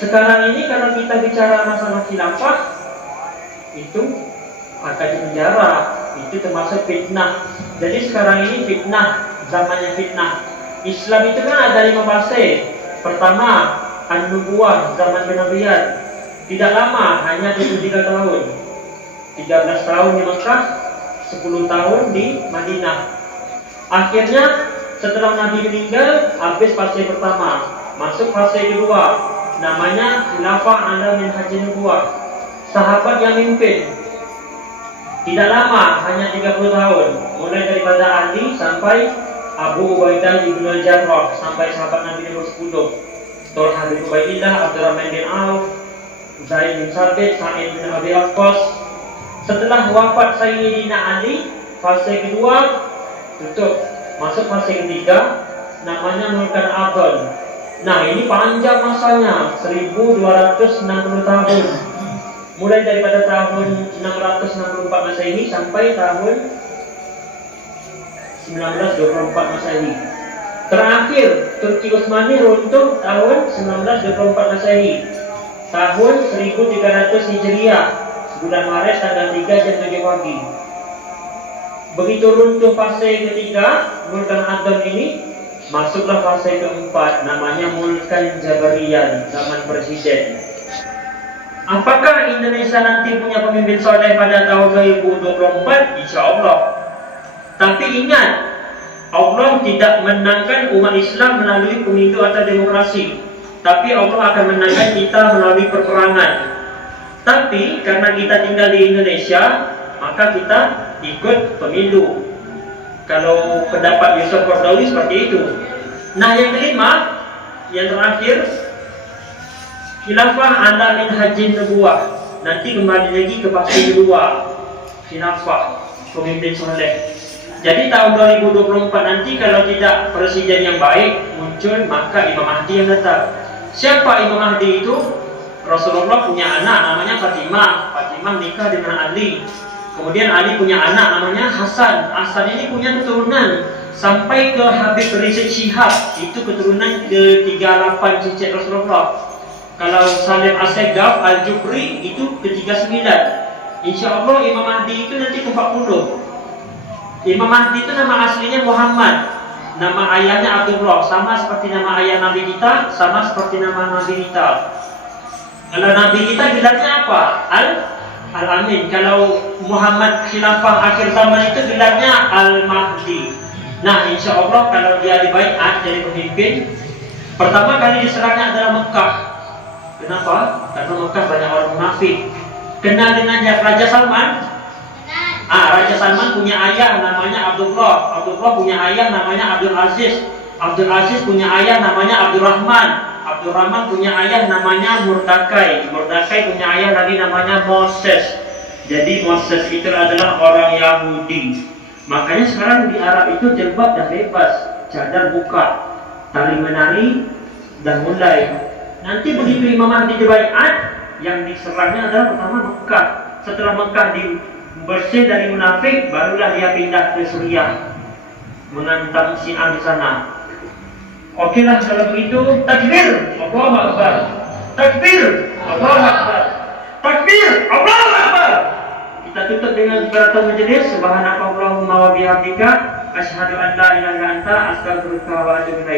Sekarang ini kalau kita bicara masalah khilafah, itu akan dipenjara, itu termasuk fitnah. Jadi sekarang ini fitnah, zamannya fitnah. Islam itu kan ada 5 fase. Pertama, an-nubuwah, zaman kenabian. Tidak lama, hanya 23 tahun. 13 tahun di Mekah, 10 tahun di Madinah. Akhirnya setelah Nabi meninggal, habis fase pertama, masuk fase kedua, namanya khilafah ala minhajin nubuwah. Sahabat yang mimpin. Tidak lama, hanya 30 tahun. Mulai daripada Ali sampai Abu Ubaidah ibn al-Jarrah, sampai sahabat Nabi nomor 10. Talha bin Ubaidillah, Abdurrahman bin Auf, Zaid bin Sabit, Sa'id bin Abi Waqqas. Setelah wafat Sayyidina Ali, fase kedua tutup. Masuk fase ketiga, namanya Mulkan Adol. Nah, ini panjang masanya, 1260 tahun. Mulai daripada tahun 664 Masehi sampai tahun 1924 Masehi. Terakhir Turki Utsmani runtuh tahun 1924 Masehi. Tahun 1300 Hijriah, bulan Maret tanggal 3 jam 7 pagi. Begitu runtuh fase ketiga, Mulkan Adol ini, masuklah fase keempat, namanya Mulkan Jabarian, zaman presiden. Apakah Indonesia nanti punya pemimpin soleh pada tahun 2024? Insya Allah. Tapi ingat, Allah tidak menangkan umat Islam melalui pemilu atau demokrasi, tapi Allah akan menangkan kita melalui perperangan. Tapi karena kita tinggal di Indonesia, maka kita ikut pemilu. Kalau pendapat Yusuf Qaradawi seperti itu. Nah, yang kelima, yang terakhir, khilafah ala minhajin nubuwah. Nanti kembali lagi ke fase kedua, khilafah, pemimpin soleh. Jadi tahun 2024 nanti kalau tidak presiden yang baik muncul, maka Imam Mahdi yang datang. Siapa Imam Mahdi itu? Rasulullah punya anak namanya Fatimah. Fatimah nikah dengan Ali. Kemudian Ali punya anak namanya Hasan. Hasan ini punya keturunan sampai ke Habib Rizik Syihab, itu keturunan ke-38 cicit Rasulullah. Kalau Salim Assegaf Al-Jubri itu ke-39. Insya Allah Imam Mahdi itu nanti ke-40. Imam Mahdi itu nama aslinya Muhammad, nama ayahnya Abdullah, sama seperti nama ayah Nabi kita, sama seperti nama Nabi kita. Kalau Nabi kita gelarnya apa? Al-Amin. Kalau Muhammad khilafah akhir zaman itu gelarnya Al-Mahdi. Nah, insya Allah kalau dia dibaiat jadi pemimpin, pertama kali diserangnya adalah Mekah. Kenapa? Karena Mekah banyak orang munafik. Kenal dengan Raja Salman? Raja Salman punya ayah namanya Abdullah. Abdullah punya ayah namanya Abdul Aziz. Abdul Aziz punya ayah namanya Abdurrahman. Abdurrahman punya ayah namanya Murdakai. Murdakai punya ayah lagi namanya Moses. Jadi Moses itu adalah orang Yahudi. Makanya sekarang di Arab itu jilbab dah bebas, cadar buka, tali menari dah mulai. Nanti begitu Imam Mahdi dibaiat, yang diserangnya adalah pertama Mekah. Setelah Mekah bersih dari munafik, barulah dia pindah ke Suriah menantang Syiah di sana. Oke lah kalau begitu, takbir, Allahu Akbar, takbir, Allahu Akbar, takbir, Allahu Akbar. Kita tutup dengan kibaratul majelis. Subhanakallahumma wa bihamdika, asyhadu an la ilaha illa anta, astaghfiruka wa atubu ilaik.